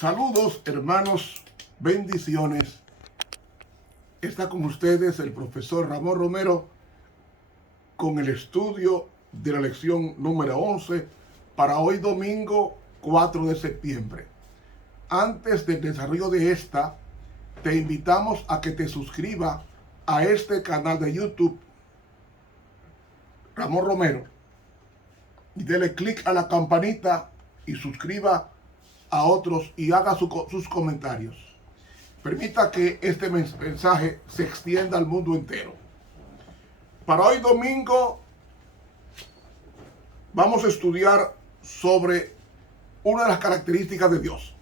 Saludos, hermanos, bendiciones. Está con ustedes el profesor Ramón Romero con el estudio de la lección número 11 para hoy domingo 4 de septiembre. Antes del desarrollo de esta, te invitamos a que te suscribas a este canal de YouTube, Ramón Romero, y dele clic a la campanita y suscriba a otros y haga sus comentarios. Permita que este mensaje se extienda al mundo entero. Para hoy domingo vamos a estudiar sobre una de las características de Dios.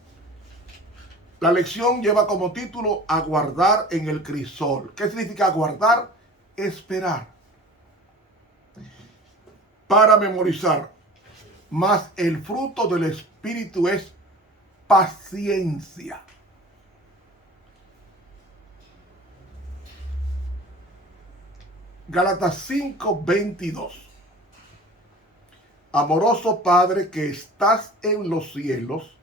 La lección lleva como título Aguardar en el crisol. ¿Qué significa aguardar? Esperar. Para memorizar, mas el fruto del Espíritu es paciencia. Gálatas 5:22. Amoroso Padre que estás en los cielos,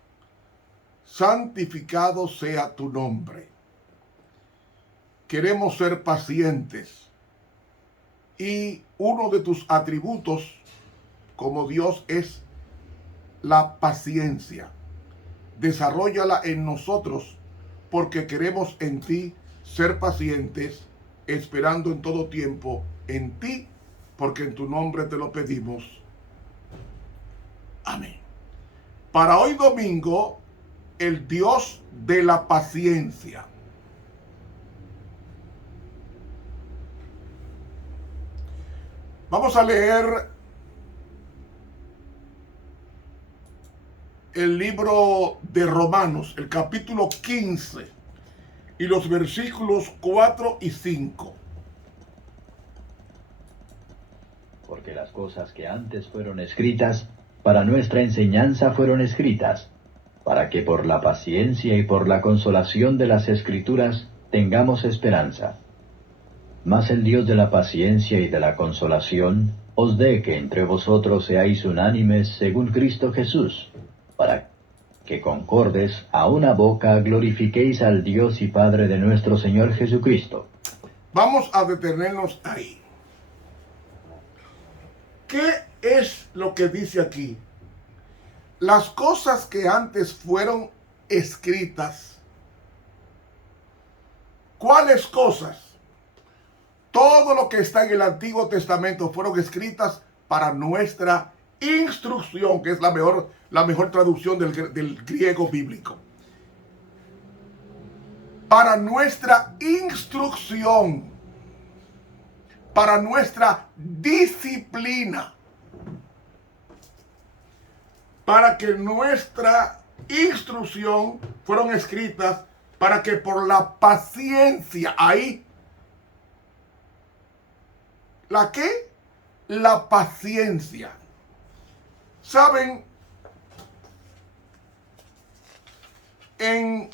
santificado sea tu nombre. Queremos ser pacientes y uno de tus atributos como Dios es la paciencia. Desarróllala en nosotros porque queremos en ti ser pacientes, esperando en todo tiempo en ti, porque en tu nombre te lo pedimos. Amén. Para hoy domingo, el Dios de la paciencia. Vamos a leer el libro de Romanos, el capítulo 15 y los versículos 4 y 5. Porque las cosas que antes fueron escritas, para nuestra enseñanza fueron escritas, para que por la paciencia y por la consolación de las Escrituras tengamos esperanza. Mas el Dios de la paciencia y de la consolación os dé que entre vosotros seáis unánimes según Cristo Jesús, para que concordes a una boca glorifiquéis al Dios y Padre de nuestro Señor Jesucristo. Vamos a detenernos ahí. ¿Qué es lo que dice aquí? Las cosas que antes fueron escritas. ¿Cuáles cosas? Todo lo que está en el Antiguo Testamento fueron escritas para nuestra instrucción, que es la mejor traducción del griego bíblico. Para nuestra instrucción, para nuestra disciplina, para que nuestra instrucción fueron escritas para que por la paciencia, ahí, ¿la qué? La paciencia. ¿Saben? En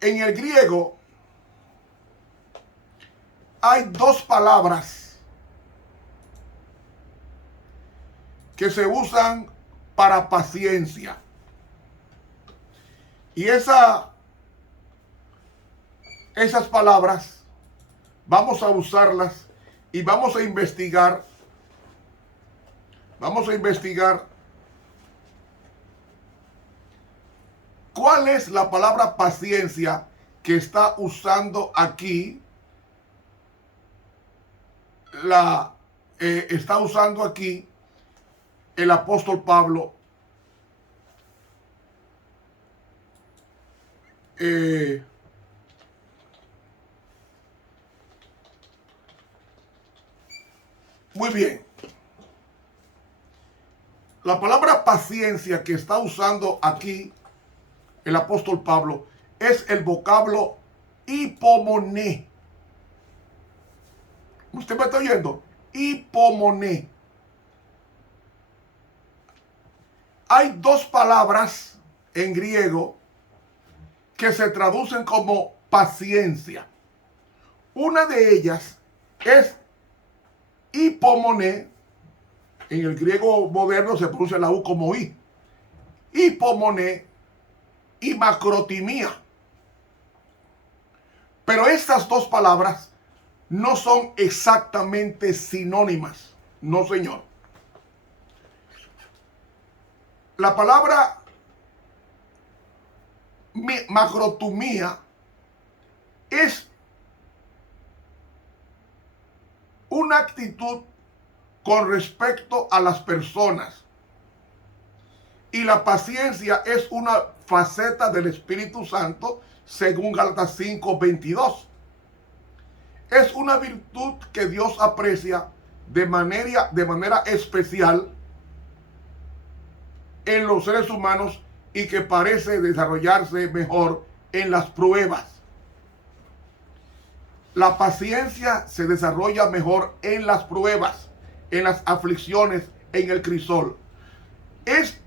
el griego hay dos palabras que se usan para paciencia. Y esas palabras vamos a usarlas y vamos a investigar. ¿Cuál es la palabra paciencia que está usando aquí? Está usando aquí el apóstol Pablo. Muy bien. La palabra paciencia que está usando aquí el apóstol Pablo es el vocablo hipomoné. ¿Usted me está oyendo? Hipomoné. Hay dos palabras en griego que se traducen como paciencia. Una de ellas es Hipomoné, en el griego moderno se pronuncia la U como I. Hipomoné y macrotimía. Pero estas dos palabras no son exactamente sinónimas. No, señor. La palabra macrotumía es una actitud con respecto a las personas. Y la paciencia es una faceta del Espíritu Santo, según Gálatas 5:22. Es una virtud que Dios aprecia de manera especial en los seres humanos y que parece desarrollarse mejor en las pruebas. La paciencia se desarrolla mejor en las pruebas, en las aflicciones, en el crisol. Es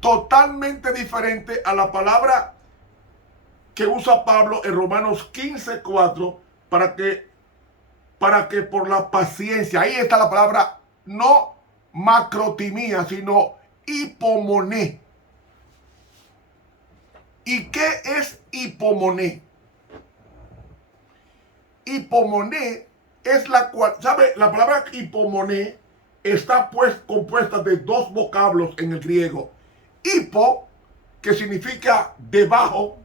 totalmente diferente a la palabra que usa Pablo en Romanos 15:4 para que por la paciencia, ahí está la palabra, no macrotimía, sino hipomoné. ¿Y qué es hipomoné? Hipomoné es la cual, ¿sabe? La palabra hipomoné está compuesta de dos vocablos en el griego. Hipo, que significa debajo,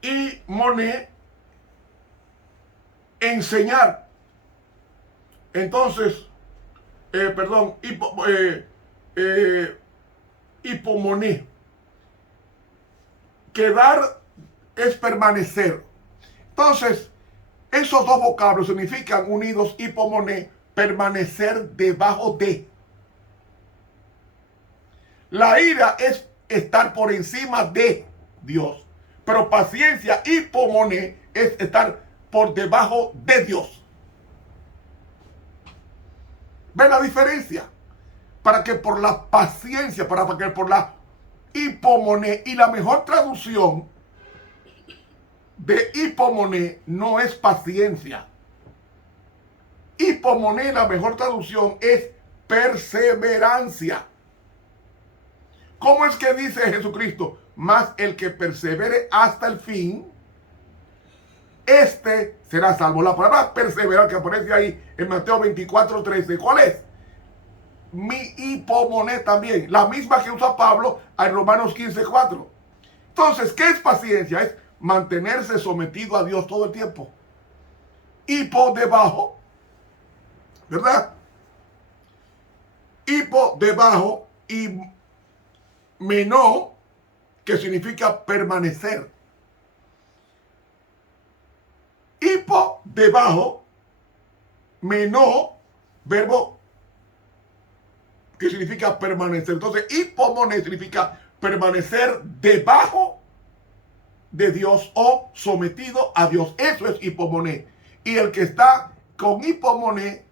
y moné, enseñar. Entonces, hipomoné. Quedar es permanecer. Entonces, esos dos vocablos significan unidos, hipomoné, permanecer debajo de. La ira es estar por encima de Dios. Pero paciencia, hipomoné, es estar por debajo de Dios. ¿Ven la diferencia? Para que por la paciencia, para que por la hipomoné, y la mejor traducción de hipomoné no es paciencia. Hipomoné, la mejor traducción es perseverancia. ¿Cómo es que dice Jesucristo? Mas el que persevere hasta el fin, este será salvo. La palabra perseverar que aparece ahí en Mateo 24:13, ¿cuál es? Mi hipomoné también, la misma que usa Pablo en Romanos 15:4. Entonces, ¿qué es paciencia? Es mantenerse sometido a Dios todo el tiempo. Hipo, debajo, ¿verdad? Hipo, debajo, y menó, que significa permanecer. Hipo, debajo, menó, verbo que significa permanecer. Entonces, hipomoné significa permanecer debajo de Dios o sometido a Dios. Eso es hipomoné. Y el que está con hipomoné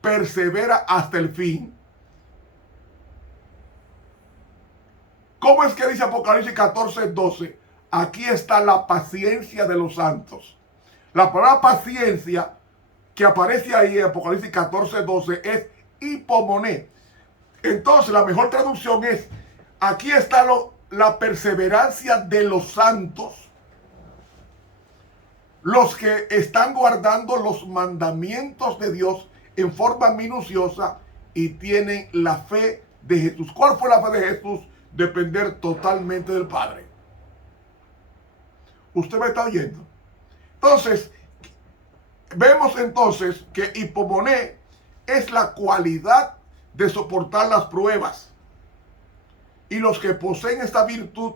persevera hasta el fin. ¿Cómo es que dice Apocalipsis 14:12? Aquí está la paciencia de los santos. La palabra paciencia que aparece ahí en Apocalipsis 14:12 es hipomoné. Entonces la mejor traducción es, aquí está la perseverancia de los santos. Los que están guardando los mandamientos de Dios en forma minuciosa y tienen la fe de Jesús. ¿Cuál fue la fe de Jesús? Depender totalmente del Padre. ¿Usted me está oyendo? Entonces, vemos entonces que hipomoné es la cualidad de soportar las pruebas. Y los que poseen esta virtud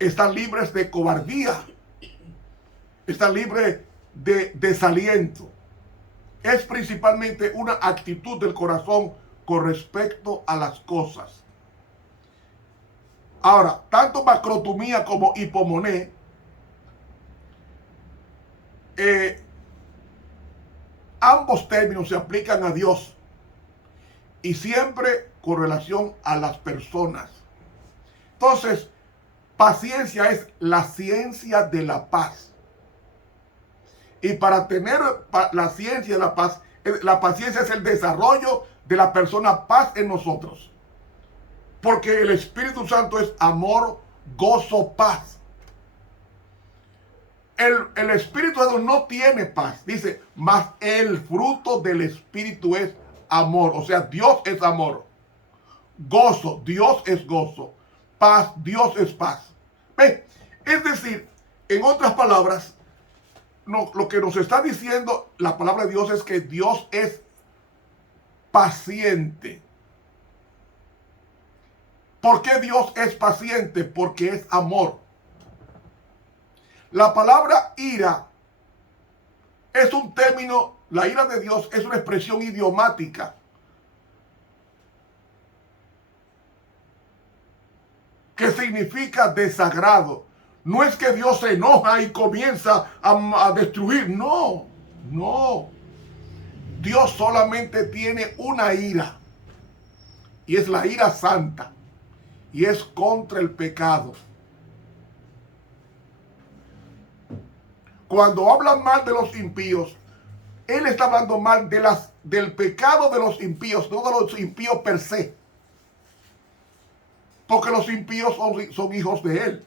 están libres de cobardía. Están libres de desaliento. Es principalmente una actitud del corazón con respecto a las cosas. Ahora, tanto macrotumía como hipomoné ambos términos se aplican a Dios y siempre con relación a las personas. Entonces, paciencia es la ciencia de la paz. Y para tener la ciencia de la paciencia es el desarrollo de la persona paz en nosotros. Porque el Espíritu Santo es amor, gozo, paz. El Espíritu Santo no tiene paz. Dice, mas el fruto del Espíritu es amor. O sea, Dios es amor. Gozo, Dios es gozo. Paz, Dios es paz. ¿Ve? Es decir, en otras palabras, lo que nos está diciendo la palabra de Dios es que Dios es paciente. ¿Por qué Dios es paciente? Porque es amor. La palabra ira es un término, la ira de Dios es una expresión idiomática. Que significa desagrado. No es que Dios se enoja y comienza a destruir. No, no. Dios solamente tiene una ira. Y es la ira santa. Y es contra el pecado. Cuando hablan mal de los impíos, Él está hablando mal del pecado de los impíos, no de los impíos per se. Porque los impíos son hijos de Él.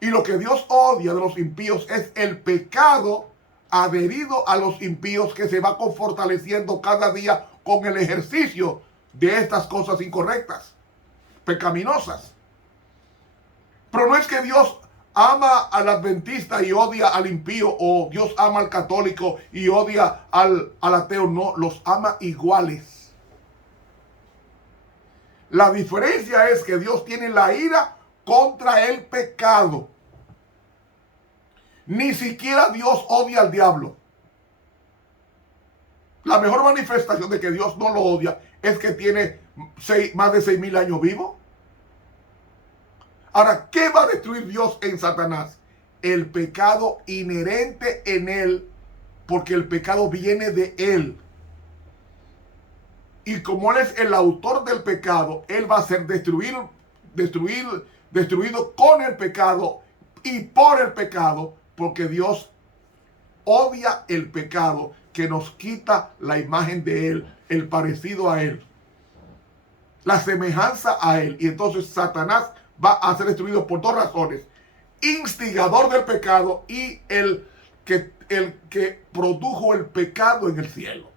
Y lo que Dios odia de los impíos es el pecado adherido a los impíos que se va fortaleciendo cada día con el ejercicio de estas cosas incorrectas, pecaminosas. Pero no es que Dios ama al adventista y odia al impío, o Dios ama al católico y odia al ateo. No, los ama iguales. La diferencia es que Dios tiene la ira contra el pecado. Ni siquiera Dios odia al diablo. La mejor manifestación de que Dios no lo odia es que tiene más de 6,000 años vivo. Ahora, ¿qué va a destruir Dios en Satanás? El pecado inherente en él, porque el pecado viene de él. Y como él es el autor del pecado, él va a ser destruido con el pecado y por el pecado, porque Dios odia el pecado que nos quita la imagen de él, el parecido a él, la semejanza a él. Y entonces Satanás va a ser destruido por dos razones: instigador del pecado y el que produjo el pecado en el cielo.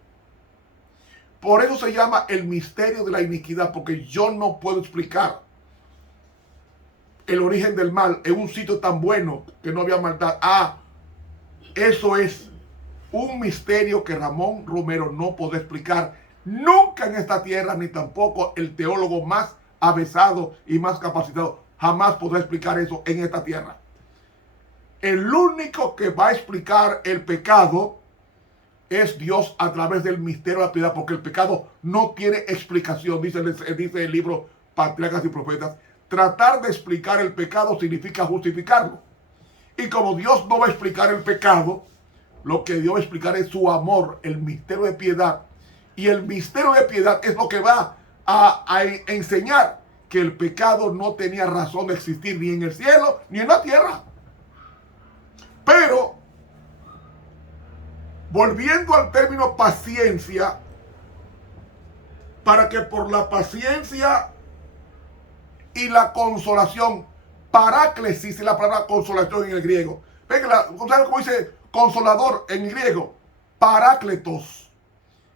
Por eso se llama el misterio de la iniquidad, porque yo no puedo explicar el origen del mal en un sitio tan bueno que no había maldad. Eso es un misterio que Ramón Romero no puede explicar nunca en esta tierra, ni tampoco el teólogo más avesado y más capacitado jamás podrá explicar eso en esta tierra. El único que va a explicar el pecado es Dios a través del misterio de la piedad, porque el pecado no tiene explicación. Dice el libro Patriarcas y Profetas: tratar de explicar el pecado significa justificarlo. Y como Dios no va a explicar el pecado, lo que Dios va a explicar es su amor, el misterio de piedad. Y el misterio de piedad es lo que va a enseñar que el pecado no tenía razón de existir ni en el cielo ni en la tierra. Pero, volviendo al término paciencia, para que por la paciencia y la consolación, paráclesis es la palabra consolación en el griego. Venga, ¿saben cómo dice consolador en griego? Parácletos,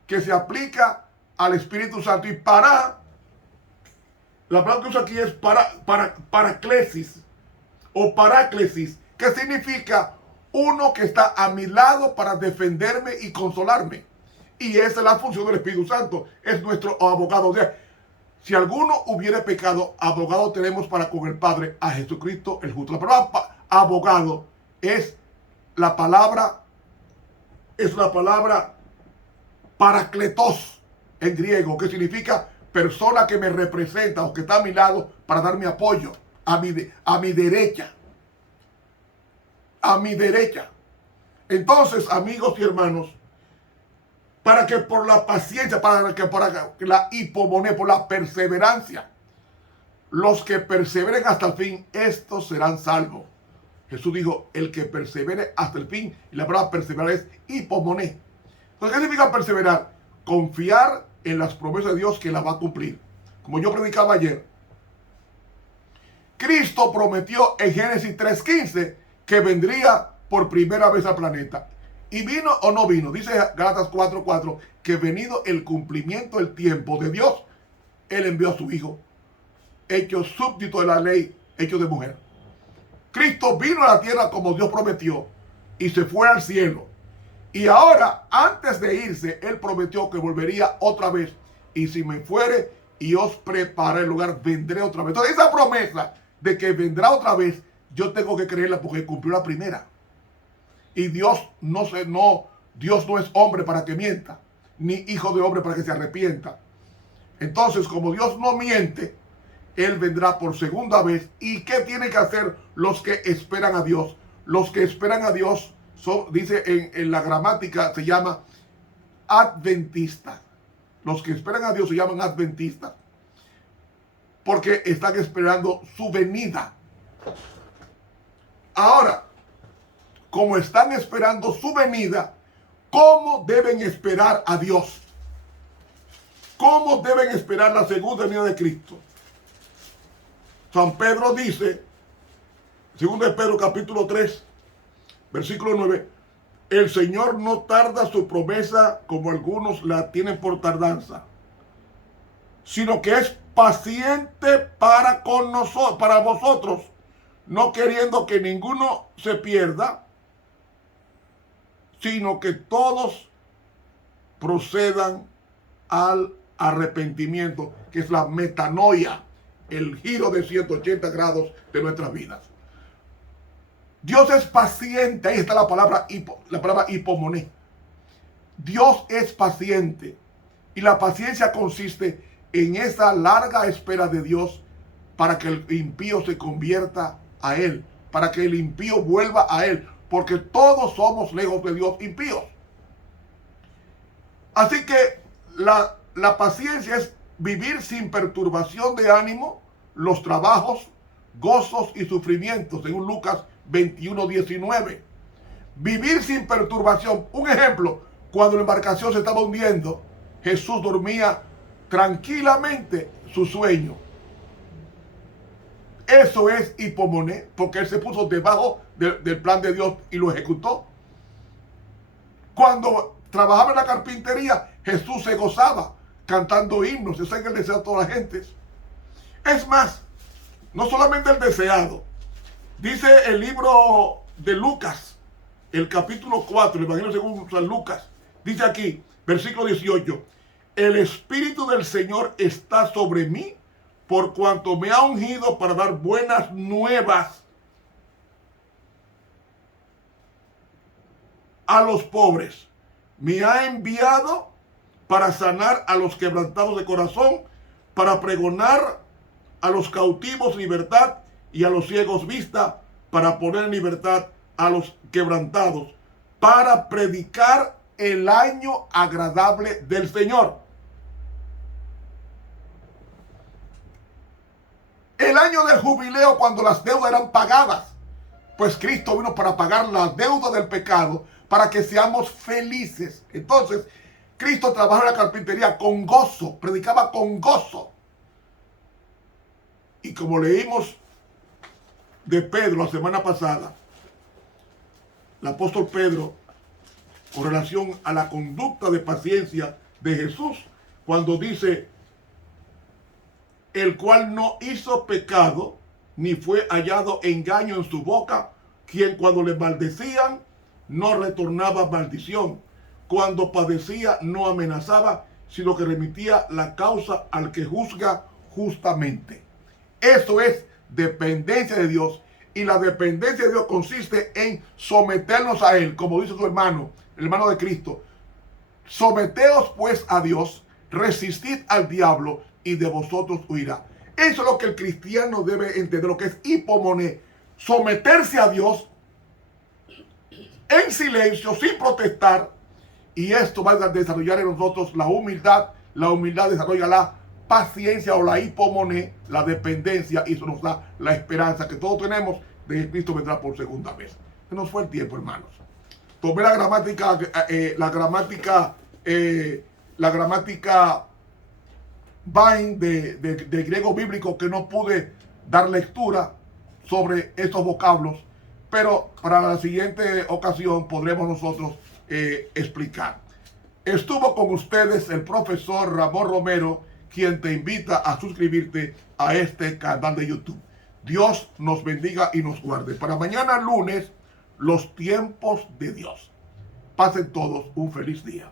que se aplica al Espíritu Santo. Y la palabra que usa aquí es paraclesis o paráclesis, que significa uno que está a mi lado para defenderme y consolarme. Y esa es la función del Espíritu Santo, es nuestro abogado. O sea, si alguno hubiere pecado, abogado tenemos para con el Padre, a Jesucristo el justo. La palabra abogado es la palabra paracletos en griego, que significa persona que me representa o que está a mi lado para darme apoyo, a mi derecha. A mi derecha. Entonces, amigos y hermanos, para que por la paciencia, para que la hipomonía, por la perseverancia, los que perseveren hasta el fin, estos serán salvos. Jesús dijo, el que persevere hasta el fin, y la palabra perseverar es hipomoné. Entonces, ¿qué significa perseverar? Confiar en las promesas de Dios que las va a cumplir. Como yo predicaba ayer, Cristo prometió en Génesis 3:15 que vendría por primera vez al planeta. ¿Y vino o no vino? Dice Gálatas 4:4 que venido el cumplimiento del tiempo de Dios, Él envió a su Hijo, hecho súbdito de la ley, hecho de mujer. Cristo vino a la tierra como Dios prometió y se fue al cielo. Y ahora, antes de irse, Él prometió que volvería otra vez. Y si me fuere y os prepara el lugar, vendré otra vez. Entonces, esa promesa de que vendrá otra vez, yo tengo que creerla porque cumplió la primera. Y Dios Dios no es hombre para que mienta, ni hijo de hombre para que se arrepienta. Entonces, como Dios no miente, Él vendrá por segunda vez. ¿Y qué tienen que hacer los que esperan a Dios? Los que esperan a Dios dice en la gramática, se llama adventistas. Los que esperan a Dios se llaman adventistas, porque están esperando su venida. Ahora, como están esperando su venida, ¿cómo deben esperar a Dios? ¿Cómo deben esperar la segunda venida de Cristo? San Pedro dice, 2 de Pedro capítulo 3, versículo 9, el Señor no tarda su promesa como algunos la tienen por tardanza, sino que es paciente para con nosotros, para vosotros, no queriendo que ninguno se pierda, sino que todos procedan al arrepentimiento, que es la metanoia, el giro de 180 grados de nuestras vidas. Dios es paciente, ahí está la palabra hipomoné. Dios es paciente, y la paciencia consiste en esa larga espera de Dios para que el impío se convierta a Él, para que el impío vuelva a Él, porque todos somos lejos de Dios impíos. Así que la paciencia es vivir sin perturbación de ánimo los trabajos, gozos y sufrimientos, según Lucas 21:19. Vivir sin perturbación. Un ejemplo, cuando la embarcación se estaba hundiendo, Jesús dormía tranquilamente su sueño. Eso es hipomoné, porque Él se puso debajo del plan de Dios y lo ejecutó. Cuando trabajaba en la carpintería, Jesús se gozaba cantando himnos. Ese es el deseo de toda la gente. Es más, no solamente el deseado. Dice el libro de Lucas, el capítulo 4, el Evangelio según San Lucas. Dice aquí, versículo 18, el Espíritu del Señor está sobre mí, por cuanto me ha ungido para dar buenas nuevas a los pobres. Me ha enviado para sanar a los quebrantados de corazón, para pregonar a los cautivos libertad y a los ciegos vista, para poner en libertad a los quebrantados, para predicar el año agradable del Señor. El año del jubileo, cuando las deudas eran pagadas, pues Cristo vino para pagar la deuda del pecado, para que seamos felices. Entonces, Cristo trabajó en la carpintería con gozo, predicaba con gozo. Y como leímos de Pedro la semana pasada, el apóstol Pedro, con relación a la conducta de paciencia de Jesús, cuando dice, el cual no hizo pecado, ni fue hallado engaño en su boca, quien cuando le maldecían, no retornaba maldición, cuando padecía, no amenazaba, sino que remitía la causa al que juzga justamente. Eso es dependencia de Dios, y la dependencia de Dios consiste en someternos a Él, como dice su hermano, el hermano de Cristo. Someteos pues a Dios, resistid al diablo, y de vosotros huirá. Eso es lo que el cristiano debe entender, lo que es hipomoné, someterse a Dios en silencio, sin protestar, y esto va a desarrollar en nosotros la humildad desarrolla la paciencia o la hipomoné, la dependencia, y eso nos da la esperanza que todos tenemos, de que Cristo vendrá por segunda vez. Se nos fue el tiempo, hermanos. Tomé la gramática Vine de griego bíblico, que no pude dar lectura sobre estos vocablos, pero para la siguiente ocasión podremos nosotros explicar. Estuvo con ustedes el profesor Ramón Romero, quien te invita a suscribirte a este canal de YouTube. Dios nos bendiga y nos guarde. Para mañana lunes, los tiempos de Dios. Pasen todos un feliz día.